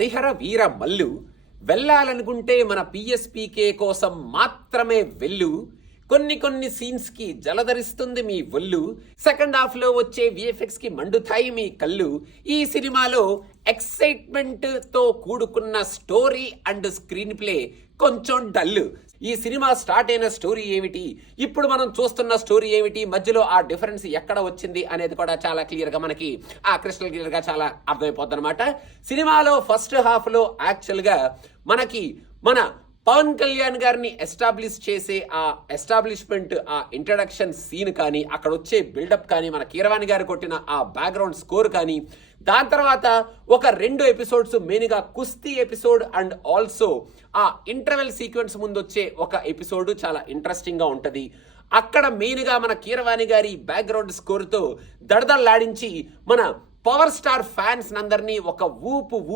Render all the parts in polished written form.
హరిహర వీర మల్లు వెళ్ళాలనుకుంటే మన పిఎస్పీకే కోసం మాత్రమే వెళ్ళు. కొన్ని సీన్స్ కి జలధరిస్తుంది మీ ఒళ్ళు. సెకండ్ హాఫ్ లో వచ్చే విఎఫ్ఎక్స్ కి మండుతాయి మీ కళ్ళు. ఈ సినిమాలో ఎక్సైట్మెంట్ తో కూడుకున్న స్టోరీ అండ్ స్క్రీన్ ప్లే కొంచెం డల్. ఈ సినిమా స్టార్ట్ అయిన స్టోరీ ఏమిటి, ఇప్పుడు మనం చూస్తున్న స్టోరీ ఏమిటి, మధ్యలో ఆ డిఫరెన్స్ ఎక్కడ వచ్చింది అనేది కూడా చాలా క్లియర్ గా మనకి క్రిస్టల్ క్లియర్ గా చాలా అర్థమైపోద్ది అనమాట. సినిమాలో ఫస్ట్ హాఫ్ లో యాక్చువల్ గా మనకి మన పవన్ కళ్యాణ్ గారిని ఎస్టాబ్లిష్ చేసే ఆ ఎస్టాబ్లిష్మెంట్, ఆ ఇంట్రడక్షన్ సీన్ కానీ, అక్కడ వచ్చే బిల్డప్ కానీ, మన కీరవాణి గారు కొట్టిన ఆ బ్యాక్గ్రౌండ్ స్కోర్ కానీ, దాని తర్వాత ఒక 2 ఎపిసోడ్స్ మెయిన్ గా కుస్తీ ఎపిసోడ్ అండ్ ఆల్సో ఆ ఇంటర్వెల్ సీక్వెన్స్ ముందు వచ్చే ఒక ఎపిసోడ్ చాలా ఇంట్రెస్టింగ్ గా ఉంటది. అక్కడ మెయిన్ గా మన కీరవాణి గారి బ్యాక్గ్రౌండ్ స్కోర్ తో దడదల్లాడించి మన పవర్ స్టార్ ఫ్యాన్స్ అందరినీ ఒక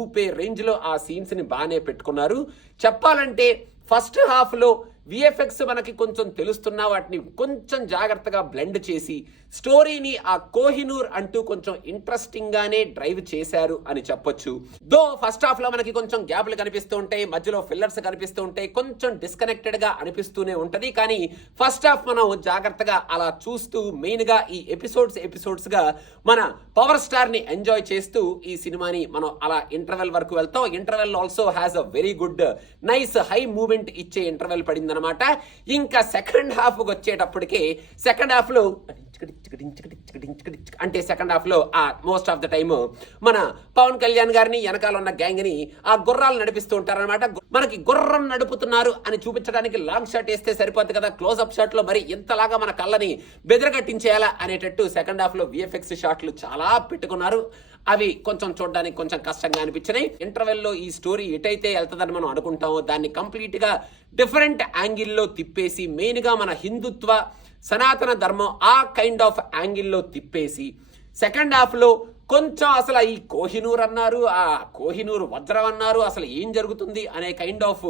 ఊపే రేంజ్ లో ఆ సీన్స్ ని బాగానే పెట్టుకున్నారు. చెప్పాలంటే ఫస్ట్ హాఫ్ లో విఎఫ్ఎక్స్ మనకి కొంచెం తెలుస్తున్నా వాటిని కొంచెం జాగ్రత్తగా బ్లెండ్ చేసి స్టోరీని ఆ కోహినూర్ అంటూ కొంచెం ఇంట్రెస్టింగ్ గానే డ్రైవ్ చేశారు అని చెప్పొచ్చు. దో ఫస్ట్ హాఫ్ లో మనకి కొంచెం గ్యాప్లు కనిపిస్తూ ఉంటాయి, మధ్యలో ఫిల్లర్స్ కనిపిస్తూ ఉంటాయి, కొంచెం డిస్కనెక్టెడ్ గా అనిపిస్తూనే ఉంటది. కానీ ఫస్ట్ హాఫ్ మనం జాగ్రత్తగా అలా చూస్తూ మెయిన్ గా ఈ ఎపిసోడ్స్ గా మన పవర్ స్టార్ ని ఎంజాయ్ చేస్తూ ఈ సినిమాని మనం అలా ఇంటర్వెల్ వరకు వెళ్తాం. Interval also has a very good nice high movement ఇచ్చే ఇంటర్వెల్ పడింది అనమాట. ఇంకా సెకండ్ హాఫ్ వచ్చేటప్పటికే సెకండ్ హాఫ్ లో అంటే సెకండ్ హాఫ్ లో మోస్ట్ ఆఫ్ ద టైమ్ మన పవన్ కళ్యాణ్ గారిని వెనకాల ఉన్న గ్యాంగ్ ని ఆ గుర్రాలు నడిపిస్తూ ఉంటారనమాట. మనకి గుర్రం నడుపుతున్నారు అని చూపించడానికి లాంగ్ షాట్ వేస్తే సరిపోద్ది కదా, క్లోజ్అప్ షాట్ లో మరి ఇంతలాగా మన కళ్ళని బెదరగట్టించేయాలా అనేటట్టు సెకండ్ హాఫ్ లో విఎఫ్ఎక్స్ షాట్లు చాలా పెట్టుకున్నారు. అవి కొంచెం చూడడానికి కొంచెం కష్టంగా అనిపించినాయి. ఇంటర్వెల్ లో ఈ స్టోరీ ఎటైతే వెళ్తుందని మనం అనుకుంటామో దాన్ని కంప్లీట్ గా డిఫరెంట్ యాంగిల్లో తిప్పేసి మెయిన్ గా మన హిందుత్వ సనాతన ధర్మం ఆ కైండ్ ఆఫ్ యాంగిల్లో తిప్పేసి సెకండ్ హాఫ్ లో కొంచెం అసలు ఈ కోహినూర్ అన్నారు, ఆ కోహినూర్ వజ్రం అన్నారు, అసలు ఏం జరుగుతుంది అనే కైండ్ ఆఫ్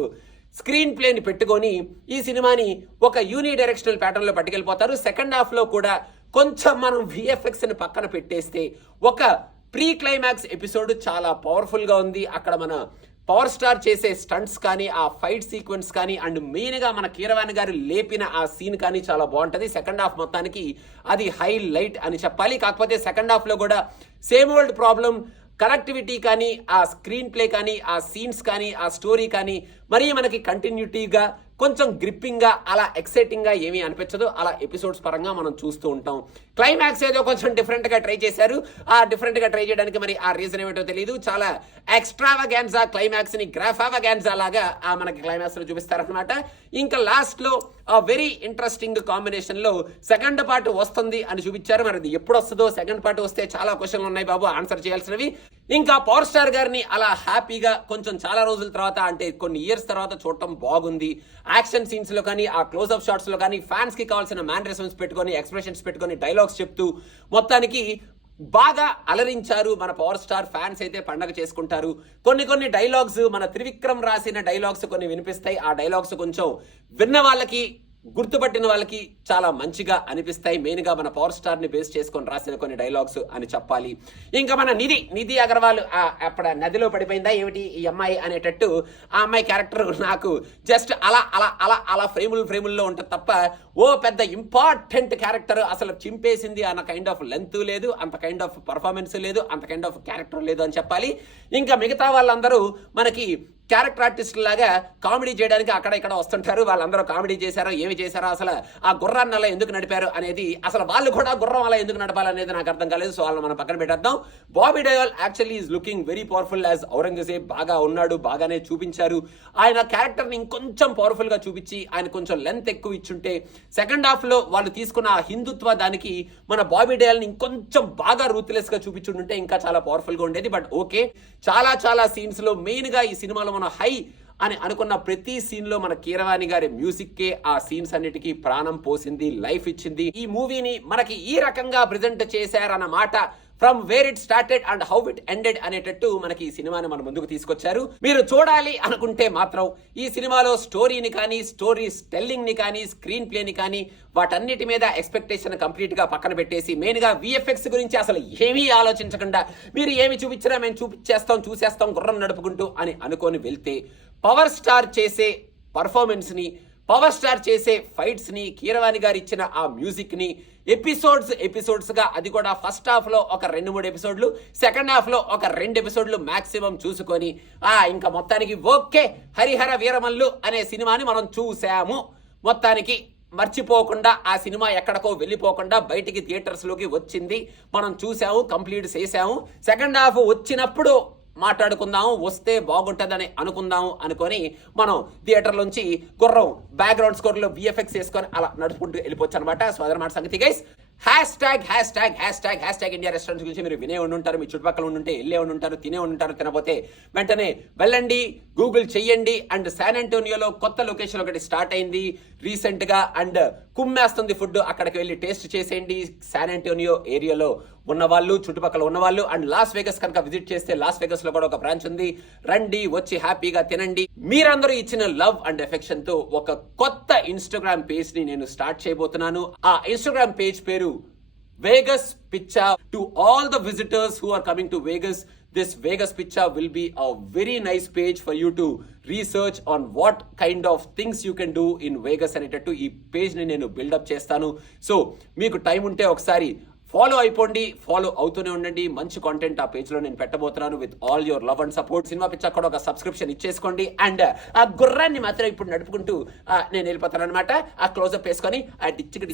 స్క్రీన్ ప్లేని పెట్టుకొని ఈ సినిమాని ఒక యూని డైరెక్షనల్ ప్యాటర్న్ లో పట్టుకెళ్ళిపోతారు. సెకండ్ హాఫ్ లో కూడా కొంచెం మనం విఎఫ్ఎక్స్ ని పక్కన పెట్టేస్తే ఒక ప్రీ క్లైమాక్స్ ఎపిసోడ్ చాలా పవర్ఫుల్ గా ఉంది. అక్కడ మన పవర్ స్టార్ చేసే స్టంట్స్ కానీ, ఆ ఫైట్ సీక్వెన్స్ కానీ, అండ్ మెయిన్ గా మన కీరవాణి గారు లేపిన ఆ సీన్ కానీ చాలా బాగుంటది. సెకండ్ హాఫ్ మొత్తానికి అది హైలైట్ అని చెప్పాలి. కాకపోతే సెకండ్ హాఫ్ లో కూడా సేమ్ ఓల్డ్ ప్రాబ్లం, కనెక్టివిటీ కానీ, ఆ స్క్రీన్ ప్లే కానీ, ఆ సీన్స్ కానీ, ఆ స్టోరీ కానీ మరీ మనకి కంటిన్యూటీగా కొంచెం గ్రిప్పింగ్ గా అలా ఎక్సైటింగ్ గా ఏమీ అనిపించదు. అలా ఎపిసోడ్స్ పరంగా మనం చూస్తూ ఉంటాం. క్లైమాక్స్ ఏదో కొంచెం డిఫరెంట్ గా ట్రై చేశారు. ఆ డిఫరెంట్ గా ట్రై చేయడానికి మరి ఆ రీజన్ ఏమిటో తెలియదు. చాలా ఎక్స్ట్రావగాన్సా క్లైమాక్స్ ని గ్రాఫావగాన్సా లాగా మనకి క్లైమాక్స్ లో చూపిస్తారనమాట. ఇంకా లాస్ట్ లో వెరీ ఇంట్రెస్టింగ్ కాంబినేషన్ లో సెకండ్ పార్ట్ వస్తుంది అని చూపించారు. మరి అది ఎప్పుడు వస్తుందో, సెకండ్ పార్ట్ వస్తే చాలా క్వశ్చన్లు ఉన్నాయి బాబు ఆన్సర్ చేయాల్సినవి. ఇంకా పవర్ స్టార్ గారిని అలా హ్యాపీగా కొంచెం చాలా రోజుల తర్వాత అంటే కొన్ని ఇయర్స్ తర్వాత చూడటం బాగుంది. యాక్షన్ సీన్స్ లో కానీ, ఆ క్లోజ్అప్ షాట్స్ లో కానీ ఫ్యాన్స్ కి కావాల్సిన మ్యానరిజమ్స్ పెట్టుకొని, ఎక్స్ప్రెషన్స్ పెట్టుకొని, డైలాగ్స్ చెప్తూ మొత్తానికి బాగా అలరించారు. మన పవర్ స్టార్ ఫ్యాన్స్ అయితే పండగ చేసుకుంటారు. కొన్ని డైలాగ్స్ మన త్రివిక్రమ్ రాసిన డైలాగ్స్ కొన్ని వినిపిస్తాయి. ఆ డైలాగ్స్ కొంచెం విన్న వాళ్ళకి, గుర్తుపట్టిన వాళ్ళకి చాలా మంచిగా అనిపిస్తాయి. మెయిన్ గా మన పవర్ స్టార్ ని బేస్ చేసుకొని రాసిన కొన్ని డైలాగ్స్ అని చెప్పాలి. ఇంకా మన నిధి అగర్వాల్ అక్కడ నదిలో పడిపోయిందా ఏమిటి ఈ అమ్మాయి అనేటట్టు ఆ అమ్మాయి క్యారెక్టర్ నాకు జస్ట్ అలా ఫ్రేముల్లో ఉంటుంది తప్ప ఓ పెద్ద ఇంపార్టెంట్ క్యారెక్టర్ అసలు చింపేసింది అన్న కైండ్ ఆఫ్ లెంత్ లేదు, అంత కైండ్ ఆఫ్ పర్ఫార్మెన్స్ లేదు, అంత కైండ్ ఆఫ్ క్యారెక్టర్ లేదు అని చెప్పాలి. ఇంకా మిగతా వాళ్ళందరూ మనకి క్యారెక్టర్ ఆర్టిస్ట్ లాగా కామెడీ చేయడానికి అక్కడ ఇక్కడ వస్తుంటారు. వాళ్ళందరూ కామెడీ చేశారో ఏమి చేశారో, అసలు ఆ గుర్రాన్ని అలా ఎందుకు నడిపారు అనేది, అసలు వాళ్ళు కూడా గుర్రం అలా ఎందుకు నడపాలనేది నాకు అర్థం కాలేదు. సో వాళ్ళని మనం పక్కన పెట్టేద్దాం. Bobby diol actually is looking very powerful as Aurangzeb. బాగా ఉన్నాడు, బాగానే చూపించారు. ఆయన క్యారెక్టర్ ని ఇంకొంచెం పవర్ఫుల్ గా చూపించి ఆయన కొంచెం లెంత్ ఎక్కువ ఇచ్చుంటే సెకండ్ హాఫ్ లో వాళ్ళు తీసుకున్న ఆ హిందుత్వ దానికి మన బాబీ డయోల్ ని ఇంకొంచెం బాగా రూత్లెస్ గా చూపించుంటే ఇంకా చాలా పవర్ఫుల్ గా ఉండేది. బట్ ఓకే, చాలా సీన్స్ లో మెయిన్ గా ఈ సినిమాలో మన హై అని అనుకున్న ప్రతి సీన్ లో మన కీరవాణి గారి మ్యూజిక్ కే ఆ సీన్స్ అన్నిటికీ ప్రాణం పోసింది, లైఫ్ ఇచ్చింది. ఈ మూవీని మనకి ఈ రకంగా ప్రెజెంట్ చేశారన్నమాట from where it started and how it ended అనేటట్టు మనకి ఈ సినిమాని మన ముందుకు తీసుకొచ్చారు. మీరు చూడాలి అనుకుంటే మాత్రం ఈ సినిమాలో స్టోరీని కానీ, స్టోరీస్ టెల్లింగ్ ని కానీ, స్క్రీన్ ప్లేని కానీ వాటన్నిటి మీద ఎక్స్పెక్టేషన్ కంప్లీట్ గా పక్కన పెట్టేసి మెయిన్ గా విఎఫ్ఎక్స్ గురించి అసలు ఏమీ ఆలోచించకుండా మీరు ఏమి చూపించినా మేము చూసేస్తాం గుర్రం నడుపుకుంటూ అని అనుకొని వెళ్తే పవర్ స్టార్ చేసే పర్ఫార్మెన్స్ ని, పవర్ స్టార్ చేసే ఫైట్స్ ని, కీరవాణి గారు ఇచ్చిన ఆ మ్యూజిక్ ని ఎపిసోడ్స్ గా, అది కూడా ఫస్ట్ హాఫ్ లో ఒక 2-3 ఎపిసోడ్లు, సెకండ్ హాఫ్ లో ఒక 2 ఎపిసోడ్లు మాక్సిమం చూసుకొని ఇంకా మొత్తానికి ఓకే హరిహర వీరమల్లు అనే సినిమాని మనం చూసాము. మొత్తానికి మర్చిపోకుండా ఆ సినిమా ఎక్కడికో వెళ్ళిపోకుండా బయటికి థియేటర్స్ లోకి వచ్చింది, మనం చూసాము, కంప్లీట్ చేసాము. సెకండ్ హాఫ్ వచ్చినప్పుడు మాట్లాడుకుందాము, వస్తే బాగుంటుందని అనుకుందాము అనుకొని మనం థియేటర్ నుంచి గుర్రం బ్యాక్గ్రౌండ్ స్కోర్ లో విఎఫ్ఎక్స్ వేసుకొని అలా నడుపుకుంటూ వెళ్ళిపోవచ్చు అనమాట. సో అదనమాట సంగతి guys. Hash tag India restaurants గురించి మీరు వినే ఉండుంటారు, మీ చుట్టుపక్కల ఉండుంటే వెళ్ళే ఉండుంటారు, తినే ఉండుంటారు. తినపోతే వెంటనే వెళ్ళండి, గూగుల్ చెయ్యండి. అండ్ శాన్ అంటోనియోలో కొత్త లొకేషన్ ఒకటి స్టార్ట్ అయింది రీసెంట్ గా, అండ్ కుమ్మేస్తుంది ఫుడ్. అక్కడికి వెళ్ళి టేస్ట్ చేసేయండి. శాన్ అంటోనియో ఏరియాలో ఉన్నవాళ్ళు, చుట్టుపక్కల ఉన్నవాళ్ళు. అండ్ లాస్ వేగస్ కనుక విజిట్ చేస్తే లాస్ వేగస్ లో కూడా ఒక బ్రాంచ్ ఉంది. రండి, వచ్చి హ్యాపీగా తినండి. మీరందరూ ఇచ్చిన లవ్ అండ్ ఎఫెక్షన్ తో ఒక కొత్త ఇన్స్టాగ్రామ్ పేజ్ ని నేను స్టార్ట్ చేయబోతున్నాను. ఆ ఇన్స్టాగ్రామ్ పేజ్ పేరు Vegas Piccha. To all the visitors who are coming to Vegas, this Vegas Piccha will be a very nice page for you to research on what kind of things you can do in Vegas అనేటట్టు ఈ page ని నేను buildup చేస్తాను. So మీకు time ఉంటే ఒకసారి follow అయిపోండి, follow అవుతూనే ఉండండి. మంచి కాంటెంట్ ఆ పేజ్ లో నేను పెట్టబోతున్నాను with all your love and support. Cinema పిచ్చా కూడా ఒక సబ్స్క్రిప్షన్ ఇచ్చేసుకోండి. అండ్ ఆ గుర్రాన్ని మాత్రం ఇప్పుడు నడుపుకుంటూ నేను వెళ్ళిపోతాను అనమాట. ఆ క్లోజప్ వేసుకొని ఆ డిచ్చికి